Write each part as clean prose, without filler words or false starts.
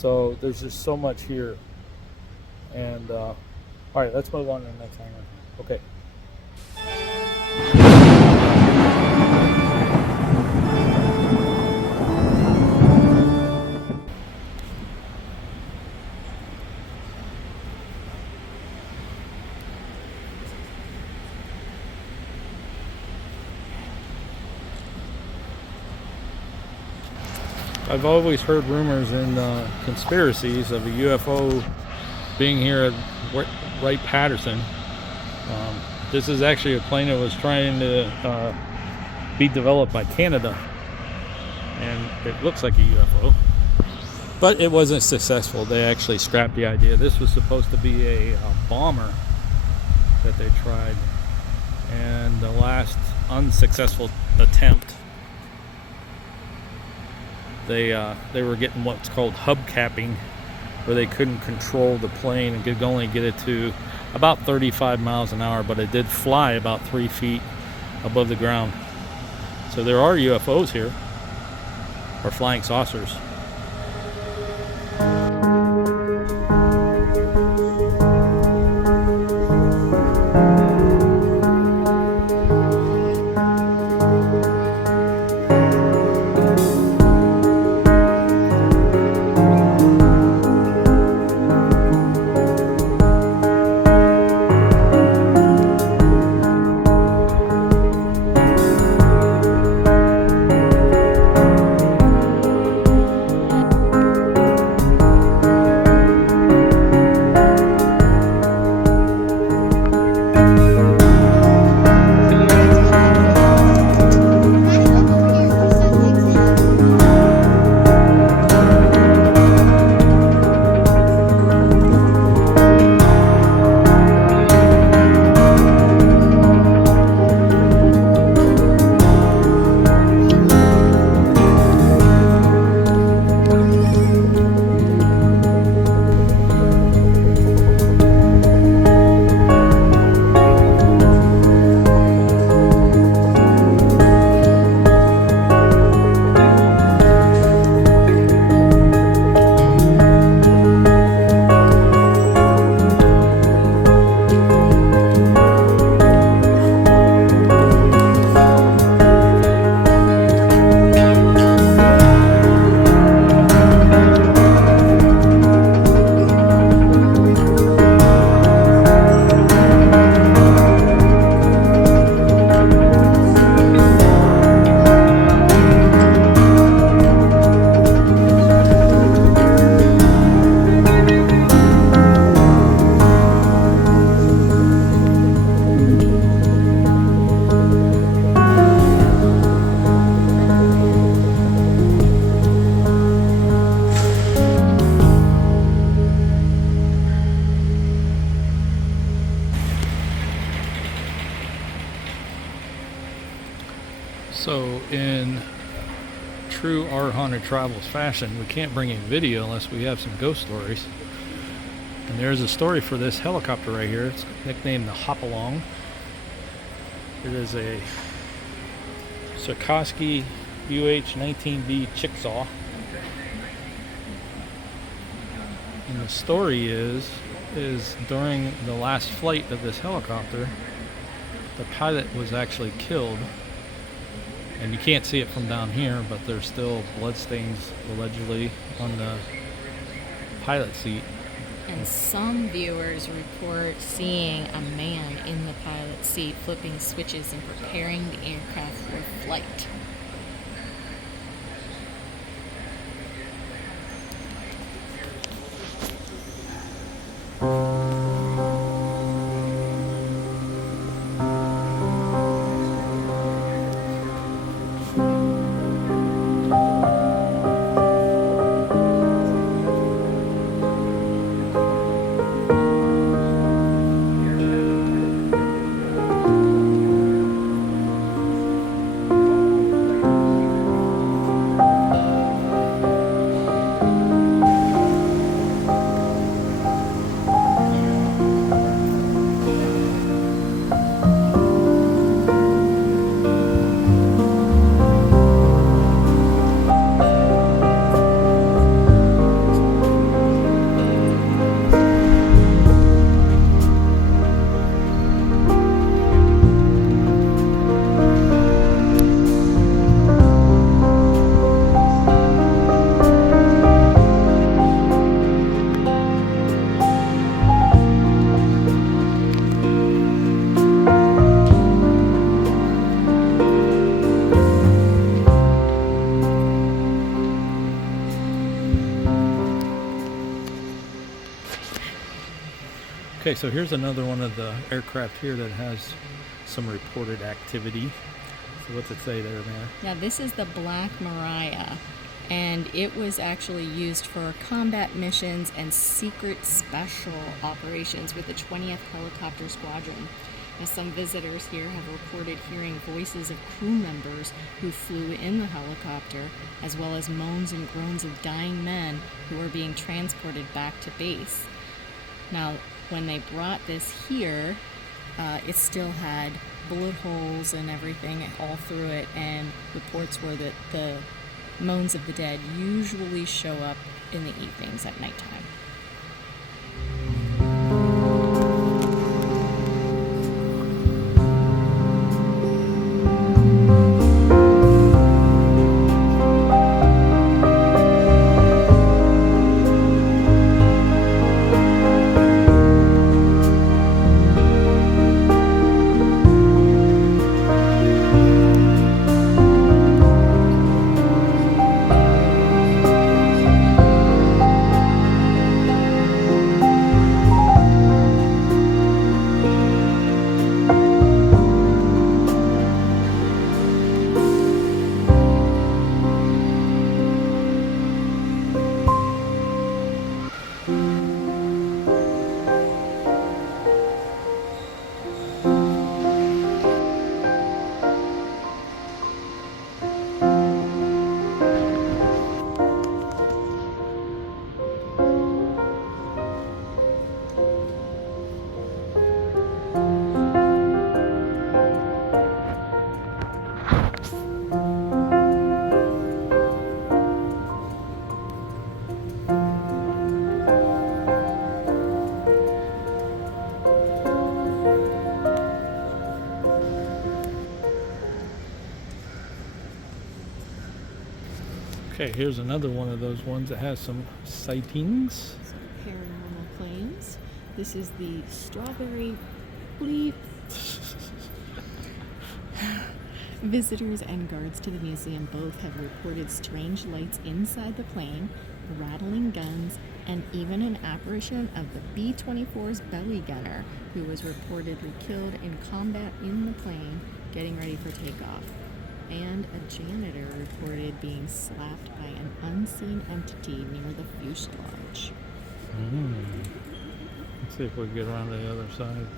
So there's just so much here. And all right, let's move on to the next hangar. Okay. I've always heard rumors and conspiracies of a UFO being here at Wright-Patterson. This is actually a plane that was trying to be developed by Canada, and it looks like a UFO, but it wasn't successful. They actually scrapped the idea. This was supposed to be a bomber that they tried, and the last unsuccessful attempt, they were getting what's called hubcapping, where they couldn't control the plane and could only get it to about 35 miles an hour, but it did fly about 3 feet above the ground. So there are UFOs here, or flying saucers. So in true Our Haunted Travels fashion, we can't bring a video unless we have some ghost stories. And there's a story for this helicopter right here. It's nicknamed the Hopalong. It is a Sikorsky UH-19B Chickasaw. And the story is during the last flight of this helicopter, the pilot was actually killed. And you can't see it from down here, but there's still bloodstains allegedly on the pilot seat. And some viewers report seeing a man in the pilot seat flipping switches and preparing the aircraft for flight. Okay, so here's another one of the aircraft here that has some reported activity. So what's it say there, man? Now this is the Black Mariah, and it was actually used for combat missions and secret special operations with the 20th Helicopter Squadron. Now, some visitors here have reported hearing voices of crew members who flew in the helicopter, as well as moans and groans of dying men who were being transported back to base. Now, when they brought this here, it still had bullet holes and everything all through it, and reports were that the moans of the dead usually show up in the evenings at nighttime. Okay, here's another one of those ones that has some sightings. Some paranormal claims. This is the Strawberry Bleep. Visitors and guards to the museum both have reported strange lights inside the plane, rattling guns, and even an apparition of the B-24's belly gunner, who was reportedly killed in combat in the plane, getting ready for takeoff. And a janitor reported being slapped by an unseen entity near the fuselage. Let's see if we can get around to the other side.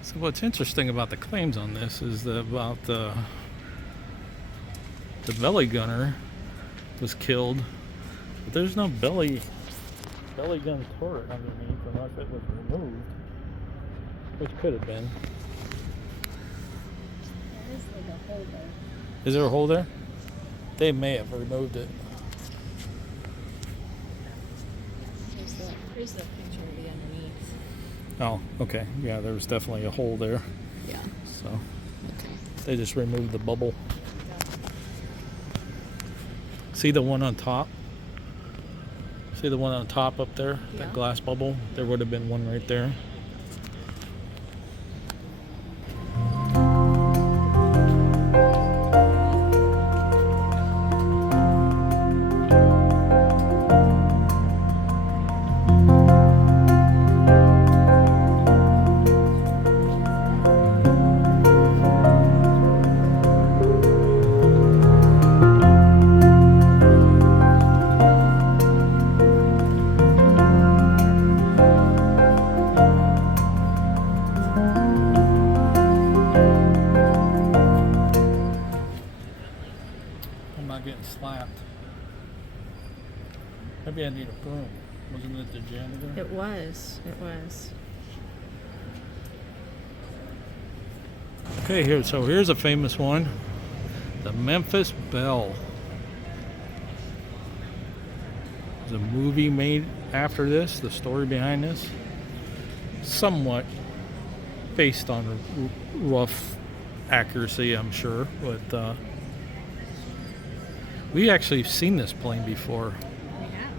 So what's interesting about the claims on this is that about the belly gunner was killed, but there's no belly gun turret underneath unless it was removed, which could have been. There is like a hole there. Is there a hole there? They may have removed it. Here's the picture of the underneath. Oh, okay. Yeah, there was definitely a hole there. Yeah. So Okay. they just removed the bubble. See the one on top? See the one on top up there? Yeah. That glass bubble? There would have been one right there. Getting slapped. Maybe I need a broom. Wasn't it the janitor? It was. Okay, here's a famous one. The Memphis Belle. There's a movie made after this, the story behind this. Somewhat based on rough accuracy, I'm sure. But we actually seen this plane before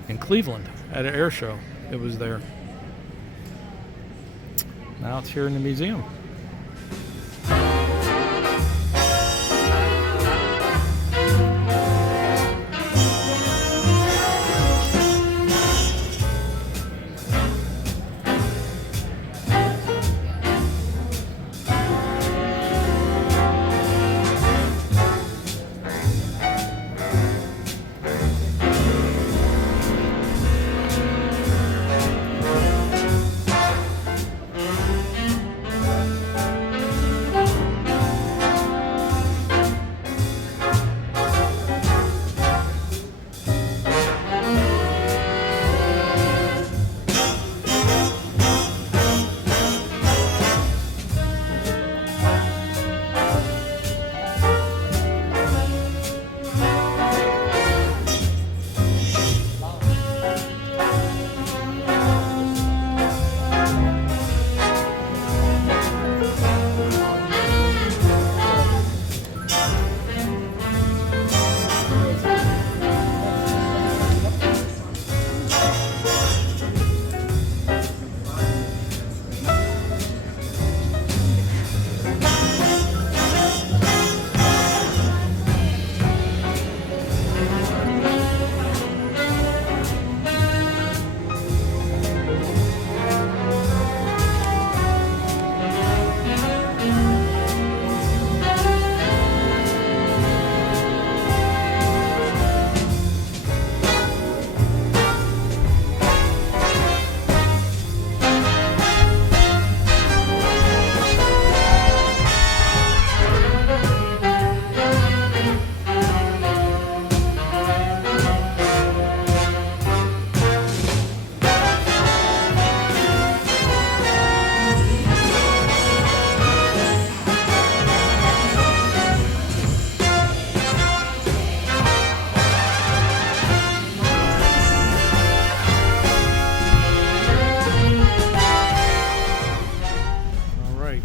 in Cleveland at an air show. It was there. Now it's here in the museum.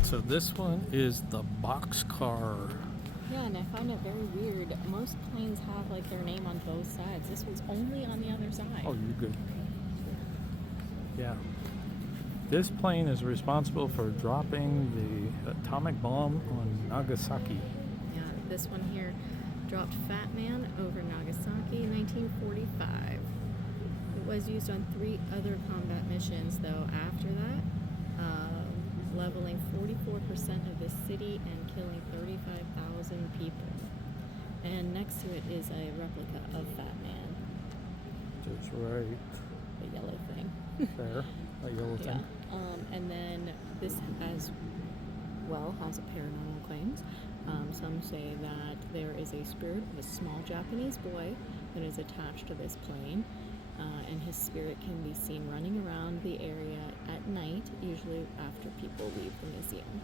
So this one is the Bockscar. Yeah, and I find it very weird. Most planes have like their name on both sides. This one's only on the other side. Oh, you're good. Yeah. This plane is responsible for dropping the atomic bomb on Nagasaki. Yeah, this one here dropped Fat Man over Nagasaki in 1945. It was used on 3 other combat missions, though, after that, leveling 44% of the city and killing 35,000 people. And next to it is a replica of Fat Man. That's right. The yellow thing. There, a yellow thing. Yeah. And then this as well has paranormal claims. Some say that there is a spirit of a small Japanese boy that is attached to this plane, and his spirit can be seen running around the area at night, usually after people leave the museum.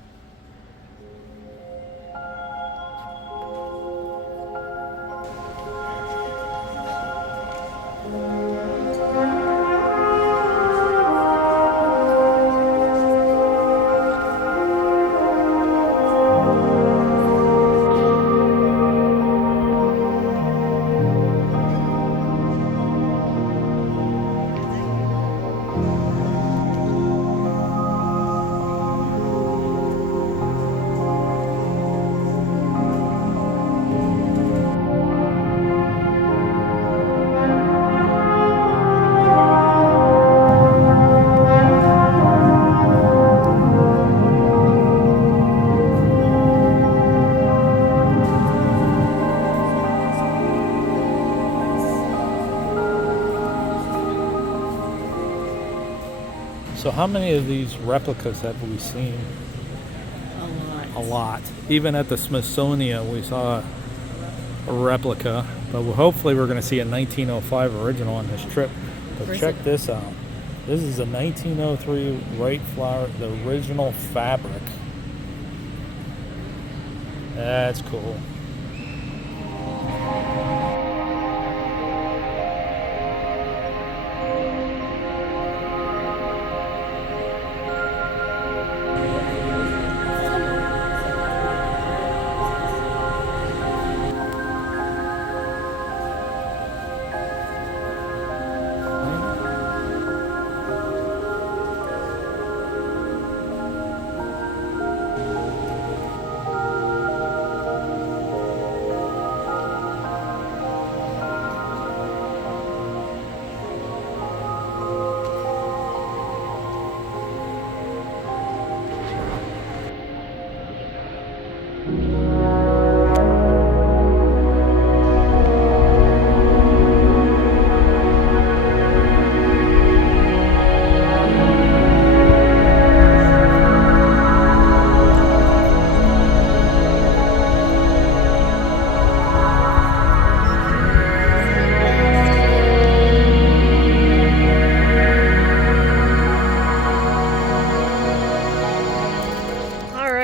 So how many of these replicas have we seen? A lot. A lot. Even at the Smithsonian, we saw a replica, but hopefully we're going to see a 1905 original on this trip. But Where's check it? this out. This is a 1903 Wright Flower, the original fabric. That's cool.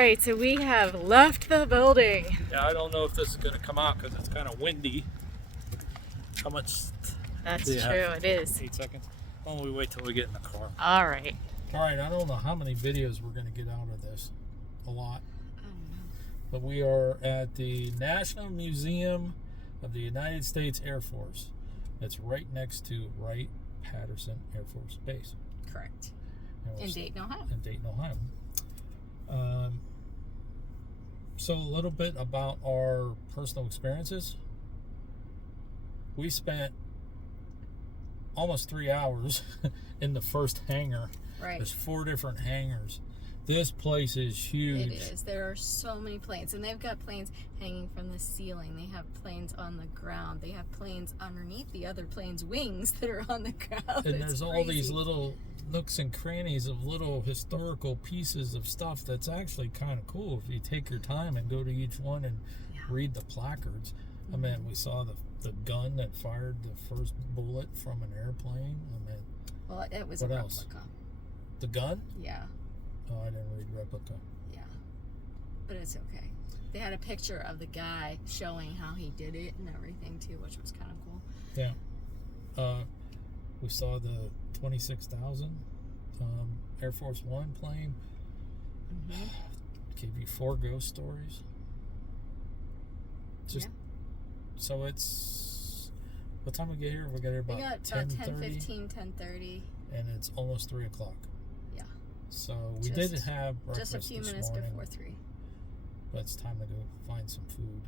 right, so we have left the building. Yeah, I don't know if this is going to come out because it's kind of windy. How much? That's do you true, have? it is. 8 seconds. Why don't we wait till we get in the car? All right. All right, I don't know how many videos we're going to get out of this. A lot. I don't know. But we are at the National Museum of the United States Air Force. It's right next to Wright-Patterson Air Force Base. Correct. And we're In Dayton, Ohio. In Dayton, Ohio. So a little bit about our personal experiences. We spent almost 3 hours in the first hangar. Right. There's 4 different hangars. This place is huge. It is. There are so many planes, and they've got planes hanging from the ceiling. They have planes on the ground. They have planes underneath the other planes' wings that are on the ground. And there's all these little nooks and crannies of little historical pieces of stuff that's actually kind of cool if you take your time and go to each one and read the placards. I mean, we saw the gun that fired the first bullet from an airplane. I mean, well, it was what a else? replica. The gun? Yeah. Oh, I didn't read replica. Yeah. But it's okay. They had a picture of the guy showing how he did it and everything too, which was kind of cool. Yeah. We saw the 26,000 Air Force One plane. Mm-hmm. Gave you 4 ghost stories. Just so it's what time we get here? We got here about 10:15, 10:30. and it's almost 3 o'clock. Yeah. So we did have breakfast just a few minutes morning, before 3. but it's time to go find some food.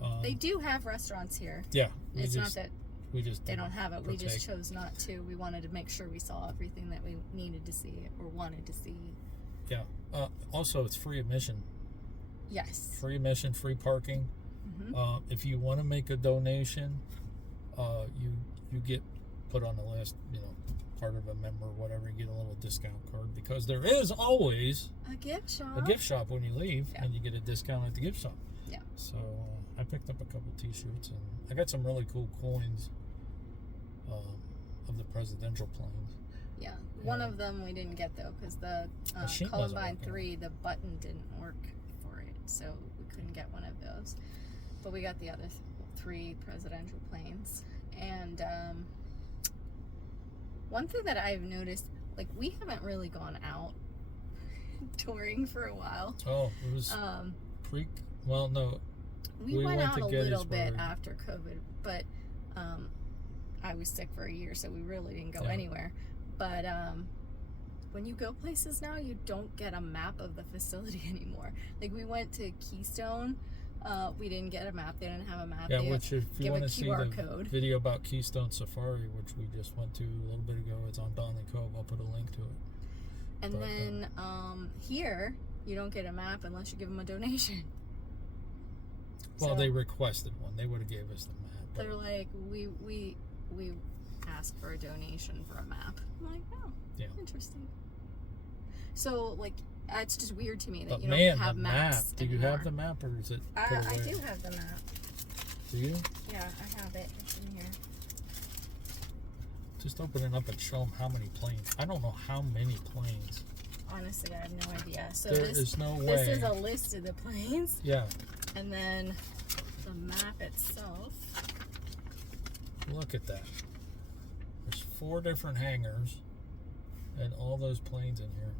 Mm-hmm. They do have restaurants here. Yeah, It's not that we just they don't have it. We just partake. chose not to. We wanted to make sure we saw everything that we needed to see or wanted to see. Yeah. Also, it's free admission. Yes. Free admission, free parking. Mm-hmm. If you want to make a donation, you get put on the list. You know, part of a member, or whatever. You get a little discount card because there is always A gift shop. a gift shop when you leave, and you get a discount at the gift shop. Yeah. So I picked up a couple T-shirts, and I got some really cool coins of the presidential planes. Yeah. One of them we didn't get though because the machine wasn't Columbine working. 3, the button didn't work for it, so we couldn't get one of those. But we got the other 3 presidential planes. And one thing that I've noticed, like we haven't really gone out touring for a while. Oh, it was well, no. We went out to a little bit Gettysburg. after COVID, but I was sick for a year, so we really didn't go Yeah. anywhere. But when you go places now, you don't get a map of the facility anymore. Like we went to Keystone, we didn't get a map. They didn't have a map. Yeah, They which if you give want a to see QR the code. video about Keystone Safari, which we just went to a little bit ago, it's on Donley Cove. I'll put a link to it. And But, then here, you don't get a map unless you give them a donation. Well, So they requested one. They would have gave us the map. but- they're like, we asked for a donation for a map. I'm like, oh, Yeah. interesting. So like, it's just weird to me that But you man, don't have the maps map. Do you anymore. have the map, or is it? put I away? do have the map. Do you? Yeah, I have it. It's in here. Just open it up and show them how many planes. I don't know how many planes. Honestly, I have no idea. So There this is no way. this is a list of the planes, Yeah. and then the map itself. Look at that. There's 4 different hangars, and all those planes in here.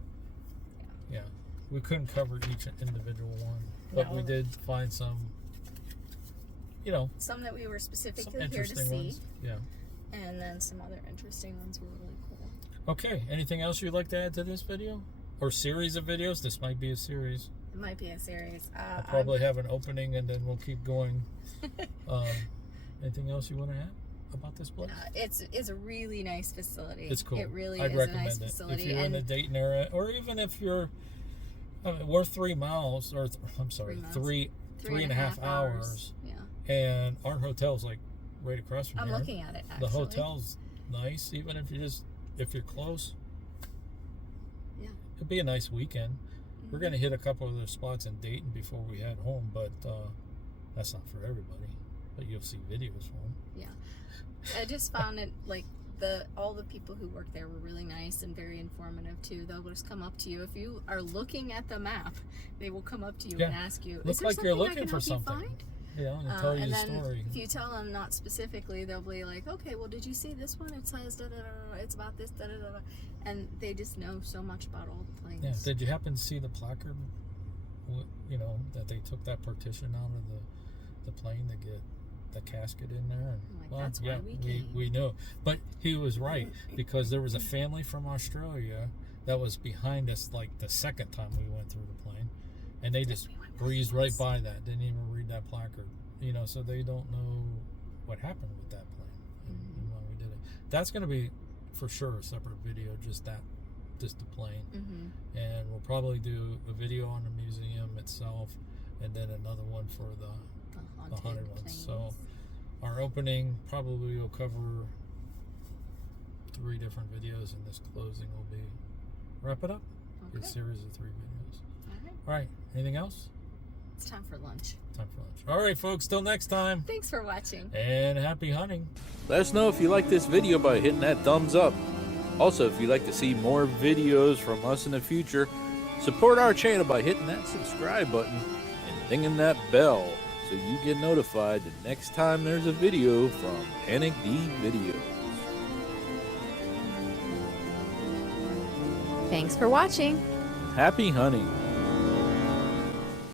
Yeah. We couldn't cover each individual one, but No. we did find some. You know, Some that we were some specifically here to interesting see, ones. Yeah. and then some other interesting ones were really cool. Okay. Anything else you'd like to add to this video, or series of videos? This might be a series. It might be a series. I'll probably have an opening, and then we'll keep going. Anything else you want to add about this place? It's a really nice facility. It's cool. It really I'd is recommend a nice it facility. if you're in the Dayton area, or even if you're. I mean, we're 3 miles, or I'm sorry, 3 miles. three and a half hours, Yeah. and our hotel's like right across from I'm here. looking at it actually. The hotel's nice, even if you're close. Yeah. It'd be a nice weekend. We're gonna hit a couple of those spots in Dayton before we head home, but that's not for everybody. But you'll see videos for them. Yeah. I just found it like all the people who worked there were really nice and very informative too. They'll just come up to you if you are looking at the map. They will come up to you and ask you, Look like you're looking for something. Yeah, and tell you and the then story. if you tell them not specifically, they'll be like, okay, well, did you see this one? It says da da da. It's about this da da da. And they just know so much about all the planes. Yeah. Did you happen to see the placard? You know that they took that partition out of the plane to get the casket in there. And, like, that's why we came. We know. But he was right, because there was a family from Australia that was behind us like the second time we went through the plane, and they just breezed right by that, didn't even read that placard, you know, so they don't know what happened with that plane and why we did it. That's going to be for sure a separate video, just the plane. And we'll probably do a video on the museum itself, and then another one for the haunted ones. So our opening probably will cover 3 different videos, and this closing will be wrap it up. A series of 3 videos. All right. Anything else? It's time for lunch. All right, folks. Till next time. Thanks for watching. And happy hunting. Let us know if you like this video by hitting that thumbs up. Also, if you'd like to see more videos from us in the future, support our channel by hitting that subscribe button and dinging that bell so you get notified the next time there's a video from Panic D Videos. Thanks for watching. Happy hunting.